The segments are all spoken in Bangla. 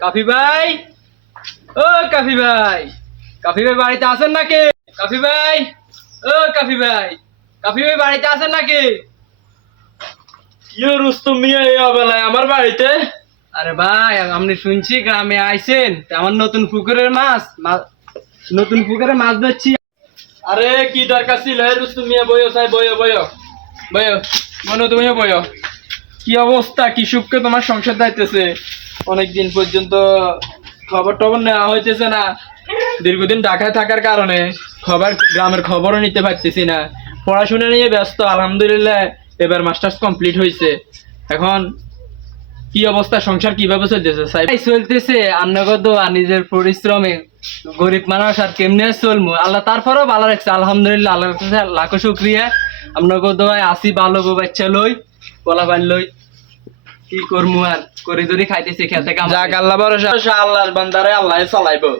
কাফি ভাই? ও কাফি ভাই। কাফি ভাই বাড়িতে আছেন নাকি? কাফি ভাই? ও কাফি ভাই। কাফি ভাই বাড়িতে আছেন নাকি? ইয়ে রুস্তম মিয়া এই অবেলায় আমার বাড়িতে? আরে ভাই আপনি শুনছি গ্রামে আইছেন। আমার নতুন পুকুরের মাছ নতুন পুকুরে মাছ ধরছি। আরে কি দরকার ছিল? এই রুস্তম মিয়া বইও চাই বইও বইও। বইও মনে তুমিও বইও। কি অবস্থা? কি সুখকে তোমার সংসার দাইতেছে? অনেকদিন পর্যন্ত খবর টবর নেওয়া হইতেছে না। দীর্ঘদিন ঢাকায় থাকার কারণে খবর গ্রামের খবরও নিতে পারতেছি না। পড়াশোনা নিয়ে ব্যস্ত, আলহামদুলিল্লাহ, এবার মাস্টার্স কমপ্লিট হয়েছে এখন কি অবস্থা, সংসার কীভাবে চলতেছে? চলতেছে আপনাকে তো আর নিজের পরিশ্রমে। গরিব মানুষ আর কেমনে চলমু? আল্লাহ তারপরেও ভালো রাখছে, আলহামদুলিল্লাহ আল্লাহ লাখো শুক্রিয়া। আপনাকে তো আসি, ভালো বাচ্চা লই বান লই। কি করমু আর? করি ধরি খাইতেছি খেতে কাম যাক আল্লাহ ভরসা। আল্লাহর বান্দারে আল্লাহ চালাইবো।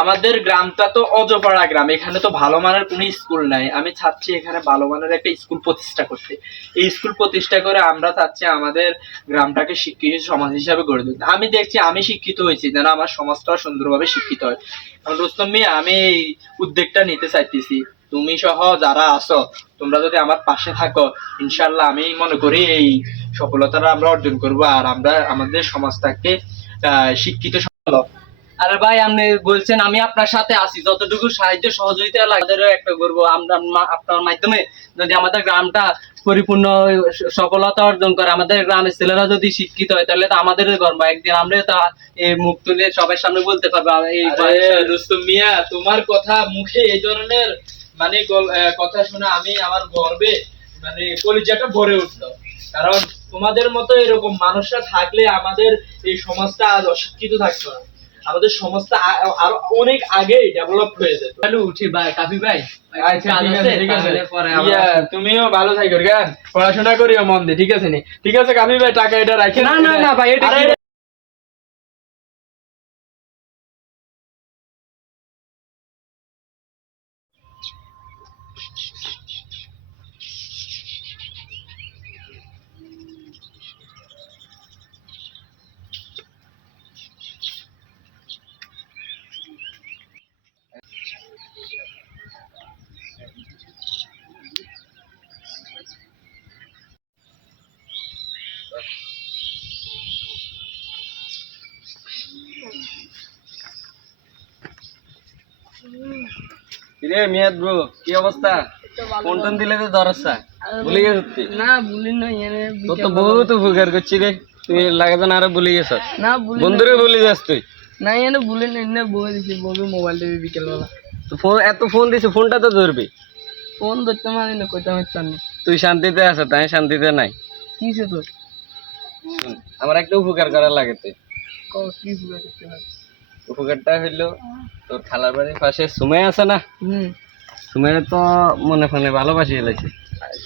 আমাদের গ্রামটা তো অজপাড়া গ্রাম এখানে তো ভালো মানের কোনো স্কুল নাই। আমি চাচ্ছি এখানে ভালো মানের একটা স্কুল প্রতিষ্ঠা করতে। এই স্কুল প্রতিষ্ঠা করে আমরা চাচ্ছি আমাদের গ্রামটাকে শিক্ষিত সমাজ হিসাবে গড়ে তুলতে। আমি দেখছি আমি শিক্ষিত হয়েছি যেন আমার সমাজটাও সুন্দরভাবে শিক্ষিত হয়। রুস্তম মিয়া আমি এই উদ্যোগটা নিতে চাইতেছি। তুমি সহ যারা আছো তোমরা যদি আমার পাশে থাকো ইনশাল্লাহ আমি মনে করি এই সফলতাটা আমরা অর্জন করব আর আমরা আমাদের সমাজটাকে শিক্ষিত সফল আরে ভাই আপনি বলছেন আমি আপনার সাথে আছি যতটুকু সাহায্য সহযোগিতা লাগে একটা করব। আমরা আপনার মাধ্যমে যদি আমাদের গ্রামটা পরিপূর্ণ সফলতা অর্জন করে আমাদের গ্রামের ছেলেরা যদি শিক্ষিত হয় তাহলে তো আমাদের গর্ব একদিন আমরা তো এই মুখ তুলে সবার সামনে বলতে পারব এই রুস্তম মিয়া তোমার কথা মুখে এই ধরনের মানে কথা শুনে আমি আমার গর্বে মানে কলিজাটা ভরে উঠল। কারণ তোমাদের মতো এরকম মানুষরা থাকলে আমাদের এই সমাজটা আজ অশিক্ষিত থাকতো না। আমাদের সমাজটা আরও অনেক আগেই ডেভেলপ হয়ে যেত। তাহলে উঠি ভাই কাপি ভাই। আচ্ছা তুমিও ভালো থাকো পড়াশোনা করিও মন দিয়ে ঠিক আছে নি? ঠিক আছে কাপি ভাই টাকা এটা রাখেন। না, না, না, ভাই, এটা কি- আরে, ব্রো কি অবস্থা? ফোন টোন দিলে তো দরসা ভুলে গেছ তুই? না ভুলি না এনে তোর তো বহুত উপকার করছি রে। তুই লাগাতো না আরও ভুলে গেছ। না ভুলি বন্ধুরে ভুলে যাস তুই। না এনে ভুলি না এনে দিছি মোবাইল বিকেল বেলা তো ফোন এত ফোন দিছে ফোনটা তো ধরবি। ফোন ধরতে মানি না কইতে হচ্ছে না তুই শান্তিতে আছ তাই শান্তিতে নাই। তোর? আমার একটা উপকার করা লাগে তুই। কি করতে উপকারটা হইল তোর খালার বাড়ির পাশে সুমাই আছে না? হুম। সুমাই তো মনে ফোনে ভালোবাসি এলাইছে।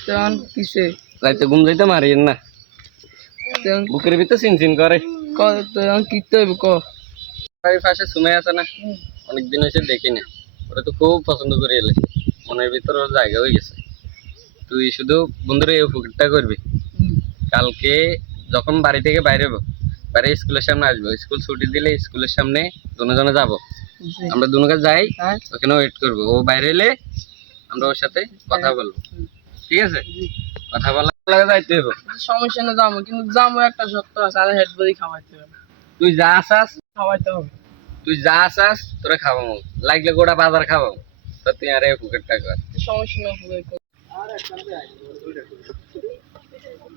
তখন কিসে? রাইতে ঘুম যাইতে মারিয়েন না। বুকের ভিতর চিন করে। ক তখন কিতে হবে ক। বাড়ির পাশে সুমাই আছে না? অনেকদিন হয়েছে দেখি না। ওরা তো খুব পছন্দ করে এলেছে মনের ভিতর জায়গা হয়ে গেছে। তুই শুধু বন্ধুরা এই উপকারটা করবি। কালকে যখন বাড়ি থেকে বাইরে হব বাইরে স্কুলের সামনে আসব। স্কুল ছুটি দিলে স্কুলের সামনে দুজনে যাব। আমরা দুজনে যাই হ্যাঁ। ওখানে ওয়েট করব। ও বাইরে এলে আমরা ওর সাথে কথা বলব। ঠিক আছে? কথা বলার লাগে যাইতে হইব। সমস্যা না যাব। কিন্তু যাব একটা সত্য আছে আর হেড বডি খাওয়াইতে হবে। তুই যা আসাস খাওয়াইতে হবে। তুই যা চাস তোরা খাব লাগলে গোটা বাজার খাব তো তুই আরে টাকা সমস্যা হবে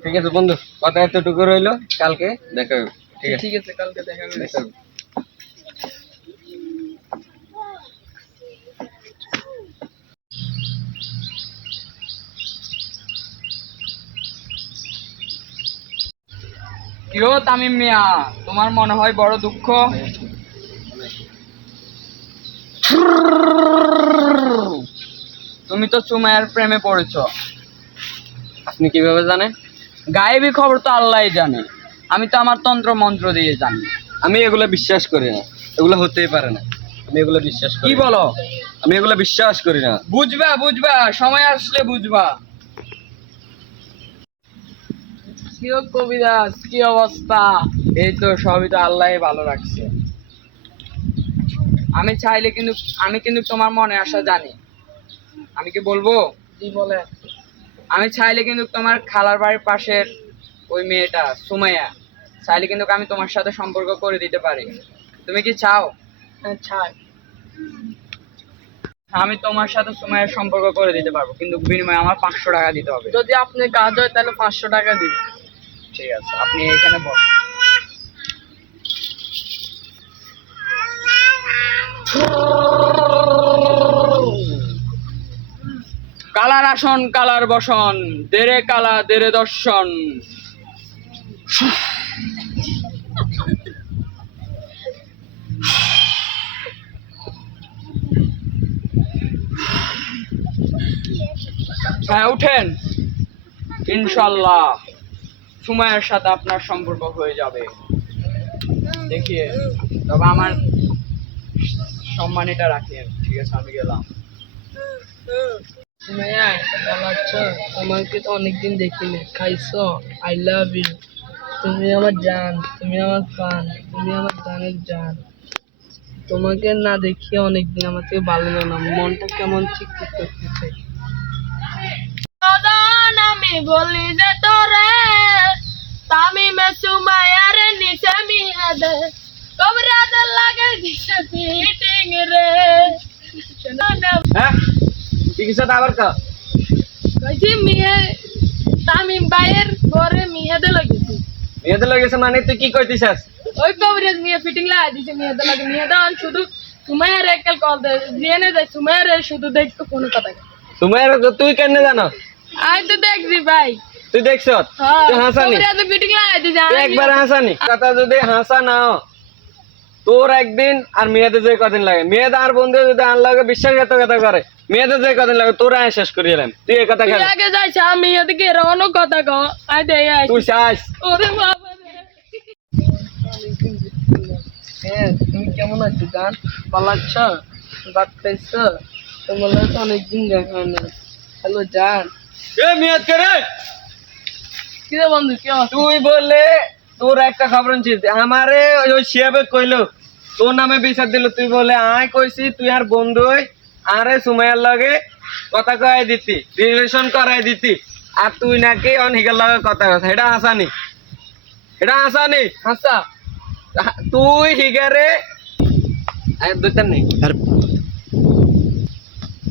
ঠিক আছে বন্ধু কথা এতটুকু রইল। কালকে দেখা হবে। ঠিক আছে। কালকে দেখা। কিও তামিম মিয়া তোমার মনে হয় বড় দুঃখ? তুমি তো সুমাইয়ার প্রেমে পড়েছো। আপনি কীভাবে জানেন? গায়েবী খবর তো আল্লাহই জানে। আমি তো আমার তন্ত্র মন্ত্র দিয়ে জানি। আমি এগুলো বিশ্বাস করি না। এগুলো হতেই পারে না। আমি এগুলো বিশ্বাস করি কি বলো? আমি এগুলো বিশ্বাস করি না। বুঝবা বুঝবা সময় আসলে বুঝবা। কি কবিদাস কি অবস্থা? এই তো সবই তো আল্লাহ ভালো রাখছে। আমি চাইলে কিন্তু আমি কিন্তু তোমার মনে আসা জানি। আমি কি বলব? কি বলে? আমি চাইলে কিন্তু তোমার খালার বাড়ির পাশের ওই মেয়েটা সুমাইয়া। চাইলে কিন্তু আমি তোমার সাথে সম্পর্ক করে দিতে পারি। তুমি কি চাও? হ্যাঁ চাই। আমি তোমার সাথে সময়ের সম্পর্ক করে দিতে পারব কিন্তু বিনিময়ে আমার পাঁচশো টাকা দিতে হবে। যদি আপনি কাজ হয় তাহলে পাঁচশো টাকা দিন। ঠিক আছে আপনি এখানে বসুন। কালার আসন কালার বসন দেরে কালা দেরে দর্শন। হ্যাঁ উঠেন। ইনশাল্লাহ। সুমায়ের সাথে আপনার সম্পর্ক হয়ে যাবে। দেখিয়ে। তবে আমার সম্মানিটা রাখেন। ঠিক আছে, আমি গেলাম। সুমাইয়া তোমাকে তো অনেকদিন দেখিনি। খাইছো? আই লাভ ইউ তুমি আমার জান তুমি আমার ফান তুমি আমার জানের জান। তোমাকে না দেখিয়ে অনেকদিন আমার থেকে ভালো লাগে না। মনটা কেমন চিকচিক করতেছে আমি বলি যে তোরে তামিমে সুমাইয়ার নিচে মিহাদে। কবরাদ লাগে দিছে ফিটিং রে। হ্যাঁ কিছু আবার কা? কইছি মিহে তামিম ভাইয়ের ঘরে মিহেদে লাগেছি মেয়েদের লেগেছে মানে তুই কি কইতিছাস? ওই কবরেজ মিয়া ফিটিং লাগা। দিছে আর শুধু কল দে জেনে যায় সুমাইয়ার শুধু দেখতো কোনো কথা। তোমার তুই কেন জানো? আই তো দেখছি ভাই। তুই দেখছ? হ্যাঁ তুই হাসানি? কবরেজ ফিটিং লাগা দিছে একবার হাসানি? কথা যদি হাসা না হ, তোর একদিন আর মেয়েদের যে কদিন লাগে। মেয়েদের আর বন্ধু যদি আল্লাহকে বিশ্বাসঘাতকতা করে। মেয়েদের যে কদিন লাগে তোরা শেষ করিয়ে এলাম তুই এই কথা তুই আগে যাইছ আমি এদিকে এরকম কথা ক আই দে আই তুই ওরে বাবা রে। হ্যাঁ তুমি কেমন আছো গান ভালো আছো? ভাত খাইছো? তোমার লাগে তো অনেকদিন দেখা হয় না হ্যালো জান? এ মেয়েদ করে কি রে বন্ধু কি তুই বললে তোর একটা খবর ছিল আমারে ওই- ওই শিয়াবে কইলো। তোর নামে বিচার দিল তুই বলে আয় কইছি তুই আর বন্ধু আরে সুমাইয়ার লগে কথা কয়ে দিতি রিলেশন করাই দিতি আর তুই নাকি অনেকের লগে কথা কথা এটা হাসানি এটা হাসানি হাসা তুই হিগারে আয় দুইটা নেই।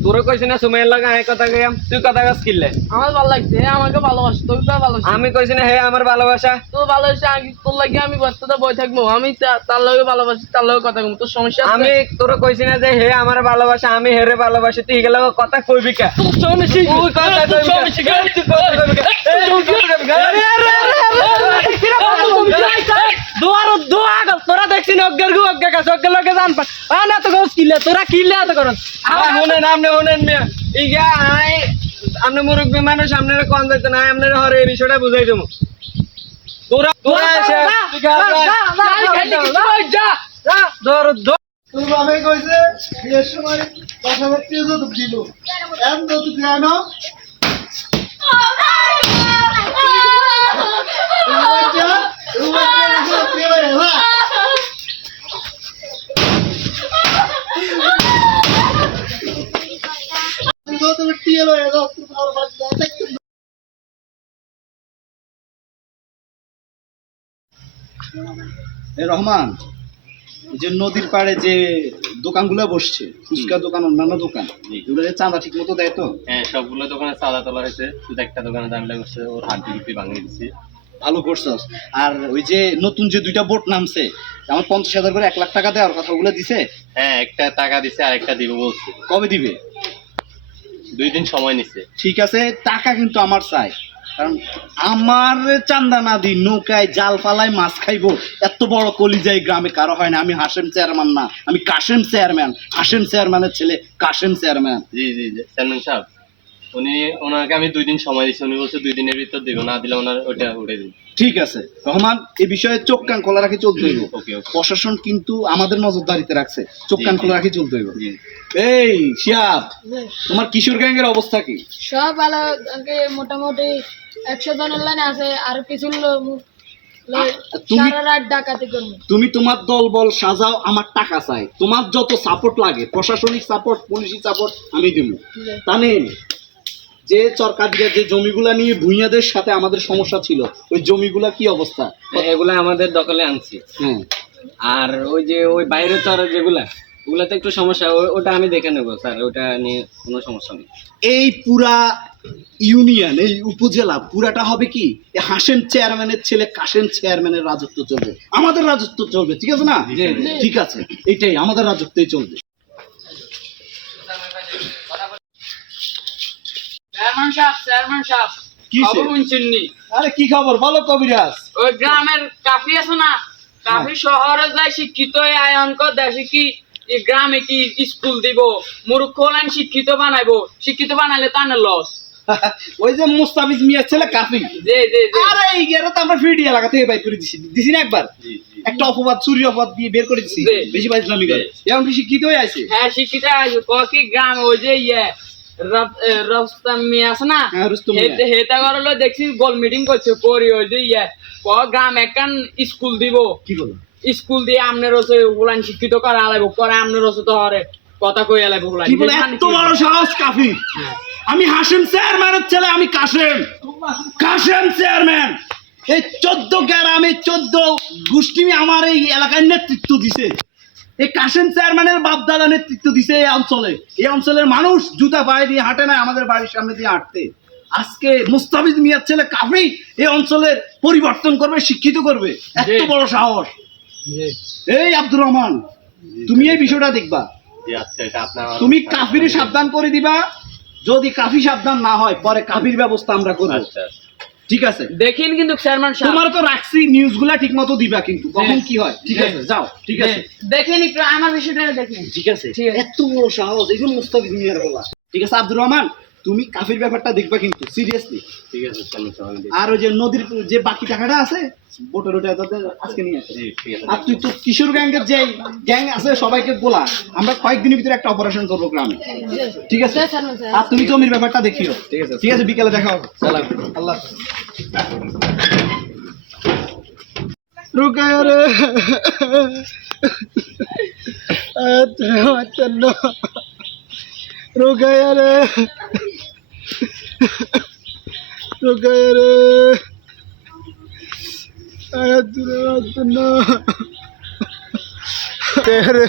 তোর কইছি না সুমাইয়ার লগে আয় কথা কইয়াম তুই কথা কাজ কিনলে আমার ভালো লাগছে হ্যাঁ, আমাকে ভালোবাসে তোকে তো ভালোবাসে আমি কইছি না হে আমার ভালোবাসা তোর ভালোবাসে আমি তোর লাগে আমি বস্তাতে বই থাকব আমি তা- তার লগে ভালোবাসি তার লগে কথা কম তোর সমস্যা আমি তোর কইছি না যে হে আমার ভালোবাসা আমি হেরে ভালোবাসি তুই গেলে কথা কইবি কা তোর সমস্যা তুই কথা কইবি কা? তুই কথা কইবি কা? দোয়ার দোয়া তোরা দেখছি না অজ্ঞের গু অজ্ঞে কাছে অজ্ঞের লগে জান পা আ না তো গোস কিলে তোরা কিলে এত করন আরে শুনেন আপনি শুনেন মিয়া। ইগা আই আপনি মুরব্বী মানুষ আপনারা কোন যাইতে না আপনারা হরে এই বিষয়টা বুঝাই দেবো। তোরা তোরা এসে তোর বাবাই কইছে বিয়ের সময় যৌতুক দিল। এম যৌতুক কেন বাচ্চা রহমান যে নদীর পাড়ে যে দোকানগুলো বসছে ফুচকা দোকান অন্যান্য দোকান এগুলো যে চাঁদা ঠিক মতো দেয় তো? হ্যাঁ সবগুলো দোকানে চাঁদা তোলা হয়েছে। শুধু একটা দোকানে দাম লাগছে ওর হাত বিক্রি ভাঙিয়ে দিচ্ছি। ভালো করছস। আর ওই যে নতুন যে দুইটা বোট নামছে আমার পঞ্চাশ হাজার করে এক লাখ টাকা দেওয়ার কথা ওগুলো দিছে? হ্যাঁ একটা টাকা দিছে আর একটা দিব বলছে। কবে দিবে? দুই দিন সময় নিছে। ঠিক আছে টাকা কিন্তু আমার চাই। কারণ আমার চান্দা না দি নৌকায় জাল ফালায় মাছ খাইবো। এত বড় কলিজাই গ্রামে কারও হয় না। আমি হাসেম চেয়ারম্যান না। আমি কাশেম চেয়ারম্যান। হাসেম চেয়ারম্যানের ছেলে কাশেম চেয়ারম্যান। জি জি জি। চেয়ারম্যান সাহেব উনি ওনাকে আমি দুই দিন সময় দিচ্ছি উনি বলছে দুই দিনের ভিতর দিব না দিলে ওনার ওইটা উঠে দিন ঠিক আছে। রহমান এই বিষয়ে চোখ কান খোলা রাখি চলতে হইব। প্রশাসন কিন্তু আমাদের নজরদারিতে রাখছে। চোখ কান। খোলা রাখি চলতে হইব। এই শিয়াব তোমার কিশোর গ্যাংয়ের অবস্থা কি? সব ভালো আগে মোটামুটি একশো জনের লাইনে আছে আর কিছু তুমি- সারা রাত ডাকাতি করব। তুমি তোমার দল বল সাজাও আমার টাকা চাই। তোমার যত সাপোর্ট লাগে প্রশাসনিক সাপোর্ট পুলিশি সাপোর্ট আমি দিব। তানে যে সরকারিরা যে জমিগুলা নিয়ে ভূঁইয়াদের সাথে আমাদের সমস্যা ছিল ওই জমিগুলা কি অবস্থা? এগুলা আমাদের দখলে আনছি। হ্যাঁ। আর ওই যে ওই বাইরে চর যেগুলা ওগুলাতে একটু সমস্যা ওটা আমি দেখে নেব স্যার ওটা নিয়ে কোনো সমস্যা নেই। এই পুরা ইউনিয়ন এই উপজেলা পুরাটা হবে কি? হাসেম চেয়ারম্যানের ছেলে কাশেম চেয়ারম্যানের রাজত্ব চলবে। আমাদের রাজত্ব চলবে ঠিক আছে না? ঠিক আছে এটাই আমাদের রাজত্বই চলবে। চেয়ারম্যান সাহেব চেয়ারম্যান সাহেব কি খবর শুনছেননি আরে কি খবর? বলো কবিরাজ। ওই গ্রামের কাফি আছে না? কাফি শহরে যায় শিক্ষিত আয়ন কর দেশে কি গ্রামে কি স্কুল দিব? মূর্খ শিক্ষিত বানাইবো শিক্ষিত বানাইলে তা না লস ওই যে মুস্তাফিজ মিয়ার ছেলে কাফি আরে এই গেরো তো আমরা ফ্রি এলাকা থেকে বাইর করে দিছি। দিছি না একবার? একটা অপবাদ চুরি অপবাদ দিয়ে বের করে দিছি। বেশি বাইসলামি করে এখন কি শিক্ষিত হয়ে আছে? হ্যাঁ শিক্ষিত আছে। ক কি গ্রামে ওই যে ইয়ে মিয়া আছে না? হ্যাঁ। হেতে করল দেখছি গোল মিটিং করছে করি ওই যে ইয়ে। ক গ্রাম একখান স্কুল দিব। কি বলো? স্কুল দিয়ে আমনের রসে হুলান শিক্ষিত করা আলাইব করে আমনের রসে তো হরে কথা কই আলাইব হুলান। কি বলে? এত বড় সাহস কাফি আমি হাসেম চেয়ারম্যানের ছেলে আমি কাশেম। কাশেম চেয়ারম্যান। এই চোদ্দ গ্রামে চোদ্দ গোষ্ঠী আমার এই এলাকায় নেতৃত্ব দিছে। এই কাশেম চেয়ারম্যানের বাপদাদা নেতৃত্ব দিছে এই অঞ্চলে। এই অঞ্চলের মানুষ জুতা পায়ে দিয়ে হাঁটে না আমাদের বাড়ির সামনে দিয়ে হাঁটতে। আজকে মুস্তাফিজ মিয়ার ছেলে কাফি এই অঞ্চলের পরিবর্তন করবে শিক্ষিত করবে। এত বড় সাহস। এই আব্দুর রহমান তুমি এই বিষয়টা দেখবা। আচ্ছা তুমি কাফির সাবধান করে দিবা। যদি কাফি সাবধান না হয় পরে কাফির ব্যবস্থা আমরা করব। আচ্ছা ঠিক আছে? দেখেন কিন্তু চেয়ারম্যান সাহেব। তোমার তো রাখছি নিউজগুলা ঠিক মতো দিবা কিন্তু। কখন কি হয়? ঠিক আছে যাও ঠিক আছে। দেখেন একটু আমার বিষয়টা দেখেন। ঠিক আছে? এত বড় সাহস এই জন্য মুস্তাফিজ মিয়ার বলা। ঠিক আছে আব্দুর রহমান? তুমি কাফির ব্যাপারটা দেখবা কিন্তু সিরিয়াসলি ঠিক আছে আর ওই যে নদীর যে বাকি টাকাটা আছে বোটে রোটে তাদের আজকে নিয়ে আসে। আর তুই তো কিশোর গ্যাংয়ের যে গ্যাং আছে সবাইকে বলা। আমরা কয়েকদিনের ভিতরে একটা অপারেশন করব গ্রামে। ঠিক আছে? হ্যাঁ, আর তুমি জমির ব্যাপারটা দেখিও। ঠিক আছে ঠিক আছে বিকেলে দেখা হবে। আল্লাহ রুকায় রে। আচ্ছা আচ্ছা রুকায় রে। no caeré. Ay, no. Caeré.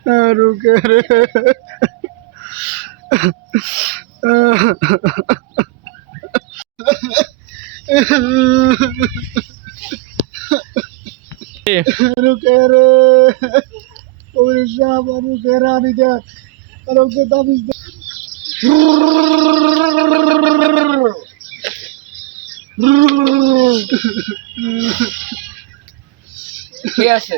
রুকে রে ওরে সাহেব রুকে রানি দে রুকে তাবিজ দে কি আছে?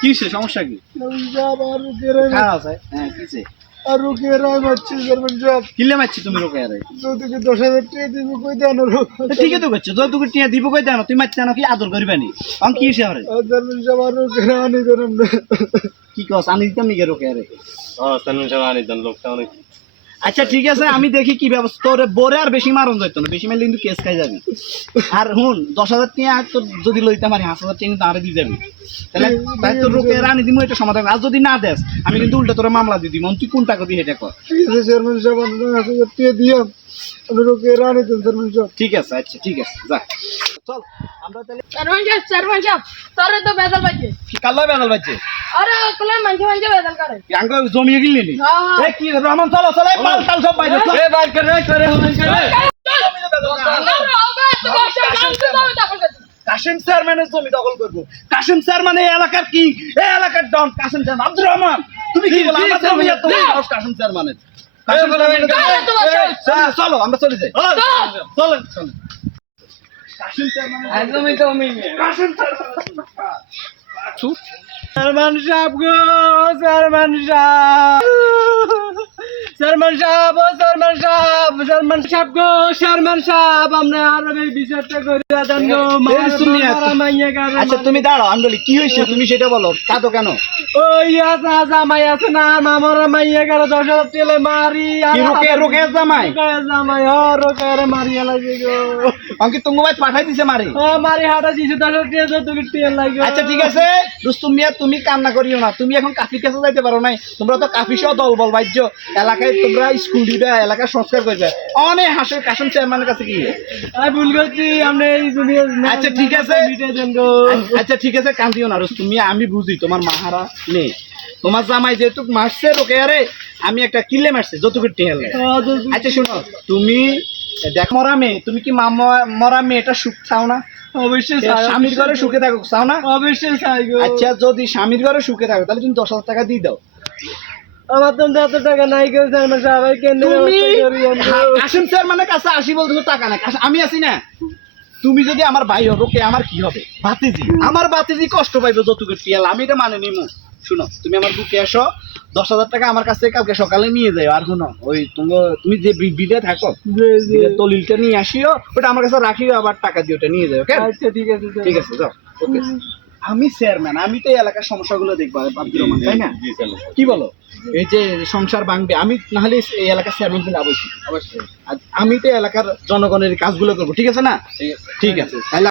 কি সমস্যা কি? খারাপ আছে। হ্যাঁ কিসে আর রুকিয়ারাই মারছি চেয়ারম্যান সাহেব। কিলে মারছি তুমি রুকিয়ারাই যৌতুকে দশ হাজার টাকা দিব কই দেন ঠিকই তো করছ যৌতুকে টাকা দিব কই দেন? তুমি মারছি কি? আদর করবে নি। আমি কি শহরে চেয়ারম্যান সাহেব আর রুকিয়ারা আনি করেন কি কস আনি দিতাম নি রুকিয়ারে হ্যাঁ চেয়ারম্যান সাহেব আনি দেন লোকটা অনেক আচ্ছা ঠিক আছে আমি দেখি কি ব্যবস্থা। তোর বোরে আর বেশি মারণ যাইতো না বেশি মারলে কিন্তু কেস খাই যাবি। আর হুন দশ হাজার টিয়া তোর যদি লইতে পারি পাঁচ হাজার টাকা কিন্তু আরে দিয়ে যাবি। তাহলে তাই তোর রোকে রানি দিমু এটা সমাধান। আর যদি না দেস আমি কিন্তু উল্টা তোর মামলা দিয়ে দিব তুই কোনটা করবি এটা কর? ঠিক আছে চেয়ারম্যান সাহেব আপনার কাছে দিয়ে দিও আমি রোকে রানি দেন চেয়ারম্যান সাহেব। ঠিক আছে আচ্ছা ঠিক আছে যা। চল আমরা তাহলে চেয়ারম্যান সাহেব চেয়ারম্যান সাহেব তোরে তো বেদাল পাইছে কি কাল্লা বেদাল বাজছে? আরে কোলে মাঝে মাঝে বেদাল করে। আঙ্গ জমিয়ে গিলি নি? হ্যাঁ। এ কি রহমান চলো চলো এই পাল টাল সব বাইরে। এ বার করে করে হমান করে। কাশিম চেয়ারম্যানের জমি দখল করব। কাশিম চেয়ারম্যান এই এলাকার কি? এই এলাকার ডন কাশিম চেয়ারম্যান আব্দুর রহমান। তুমি কি বলো আমার জমি আর তোমার কাশিম চেয়ারম্যানের কাশিম চলো, চলো আমরা চলে যাই। চলো। চলো কাশিম চেয়ারম্যানের একদমই তো কাশিম চেয়ারম্যান চেয়ারম্যান সাহেব গো চেয়ারম্যান সাহেব। চেয়ারম্যান সাহেব ও চেয়ারম্যান সাহেব চেয়ারম্যান সাহেব গো চেয়ারম্যান সাহেব আমরা আর এই বিচারটা করে দেন গো। আচ্ছা তুমি দাঁড়াও আমি বলি কি হয়েছে? তুমি সেটা বলো তা তো কেন? ওই আছে জামাই আছে না মামার মাইয়া গারে দশ হাজার তেলে মারি রোকে রোকে জামাই? রোকে জামাই ও রোকে মারিয়া লাগে গো। আমাকে তুমি ভাই পাঠাই দিছে মারি। ও মারি হাটা দিছে দশ হাজার তেলে তুমি তেল লাগে আচ্ছা ঠিক আছে। রুস্তুম মিয়া তুমি কান্না করিও না। তুমি এখন কাফি কাছে যাইতে পারো নাই। তোমরা তো কাফি সহ দল বল বাজ্য এলাকায় তোমরা স্কুল দিবে এলাকার সংস্কার করবে অনেক হাসের কাসম চেয়ারম্যানের কাছে কি আমি ভুল করছি আমরা এই দুনিয়া আচ্ছা, ঠিক আছে। আচ্ছা ঠিক আছে কান্দিও না তুমি আমি বুঝি তোমার মাহারা নেই তোমার জামাই যেহেতু মারছে রোকে আরে আমি একটা কিলে মারছে যতটুকু টেল। আচ্ছা শোনো তুমি দেখ মরা মেয়ে তুমি কি মা মরা মেয়েটা সুখ চাও না? অবশ্যই স্বামীর ঘরে সুখে থাকো চাও না? অবশ্যই আচ্ছা যদি স্বামীর ঘরে সুখে থাকো তাহলে তুমি দশ হাজার টাকা দিয়ে দাও। আমার তো এত টাকা নাই চেয়ারম্যান সাহেব মানে কাছে আসি টাকা নাই। আমি আছি না। তুমি যদি আমার ভাই হব কে আমার কি হবে? ভাতিজি। আমার ভাতিজি কষ্ট পাইবে যতটুকু টিয়াল আমি এটা মানে নিমু। শুনো তুমি আমার বুকে আসো দশ হাজার টাকা আমার কাছে কালকে সকালে নিয়ে যাও আর শুনো ওই তুমি তুমি যে বিলে থাকো দলিলটা নিয়ে আসিও ওটা আমার কাছে রাখিও আবার টাকা দিয়ে ওটা নিয়ে যাও আচ্ছা ঠিক আছে ঠিক আছে যাও ওকে। আমি চেয়ারম্যান আমি তো এই এলাকার সমস্যাগুলো দেখব আব্দুর রহমান তাই না? কি বলো? এই যে সংসার ভাঙবে আমি নাহলে এই এলাকার চেয়ারম্যান কিন্তু অবশ্যই। অবশ্যই আমি তো এলাকার জনগণের কাজগুলো করব ঠিক আছে না? ঠিক আছে তাহলে